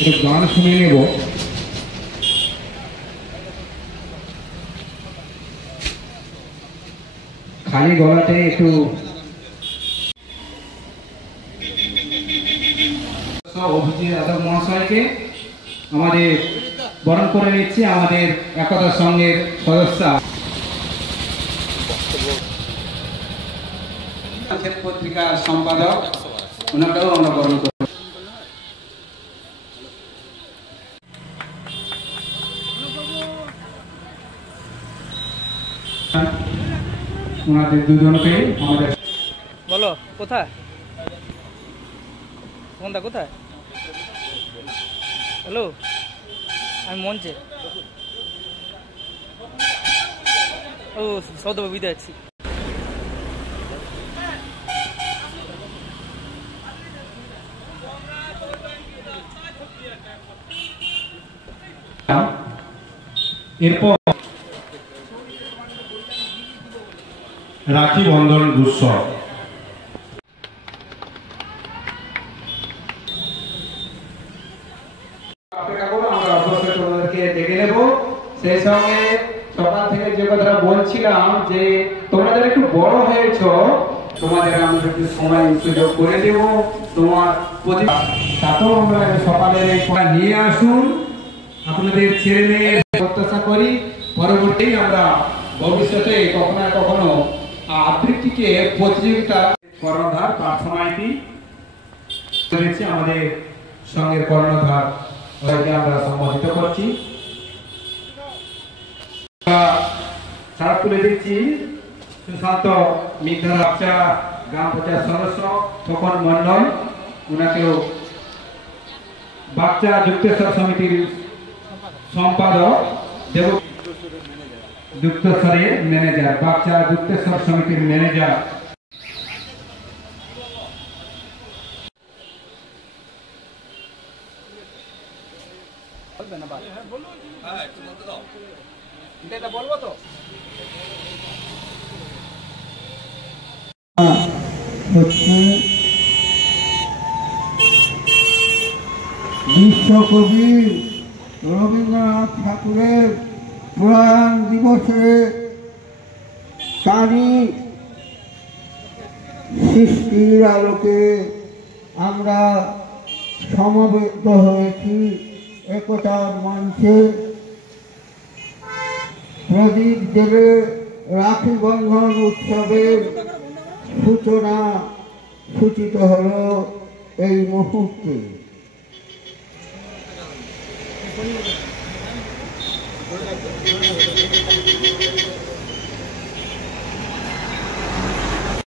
একটু গান শুনে নেব। খালি গলাতে একটু অভিজিৎ যাদব মহাশয়কে আমাদের বরণ করে নিচ্ছি, আমাদের একতা সংঘের সদস্য পত্রিকার সম্পাদক, ওনাকেও আমরা বরণ করি। ওনাদের দুজনকে আমাদের বলো কোথায় ফোনটা কোথায়? হ্যালো, আমি মঞ্চে। ও সৌদবাবু বিদায় আছি। এরপর রাখি বন্ধন উৎসব। অপেক্ষা করো, আমরা অবশ্যই তোমাদেরকে দেখে নেব। সেই সঙ্গে সকাল থেকে যে কথাটা বলছিলাম যে তোমরা যারা একটু বড় হয়েছ, তোমাদের আমরা একটু সময় সুযোগ করে দেব। তোমার তাতেও আমরা সকালের এই পড়া নিয়ে আসুন, আপনাদের ছেলে মেয়ে প্রত্যাশা করি পরবর্তী আমরা ভবিষ্যতে কখনো না কখনো আবৃত্তিকে প্রতিযোগিতা কর্ণধার প্রার্থনাটি করেছি। আমাদের সঙ্গের কর্ণধার আমরা সম্মানিত করছি। ছাড়া তুলে দিচ্ছি সুশান্ত মিত্র বাচ্চা গ্রাম পঞ্চায়েত সদস্য তপন মন্ডল, ওনাকেও বাচ্চা যুক্তেশ্বর সমিতির সম্পাদক দেব যুক্তেশ্বরের ম্যানেজার, বাচ্চা যুক্তেশ্বর সমিতির ম্যানেজার বিশ্বকবি রবীন্দ্রনাথ ঠাকুরের প্রয়াণ দিবসে তারই সৃষ্টির আলোকে আমরা সমবেত হয়েছি একতার মঞ্চে। প্রদীপ জেলে রাখি বন্ধন উৎসবের সূচনা সূচিত হল এই মুহূর্তে।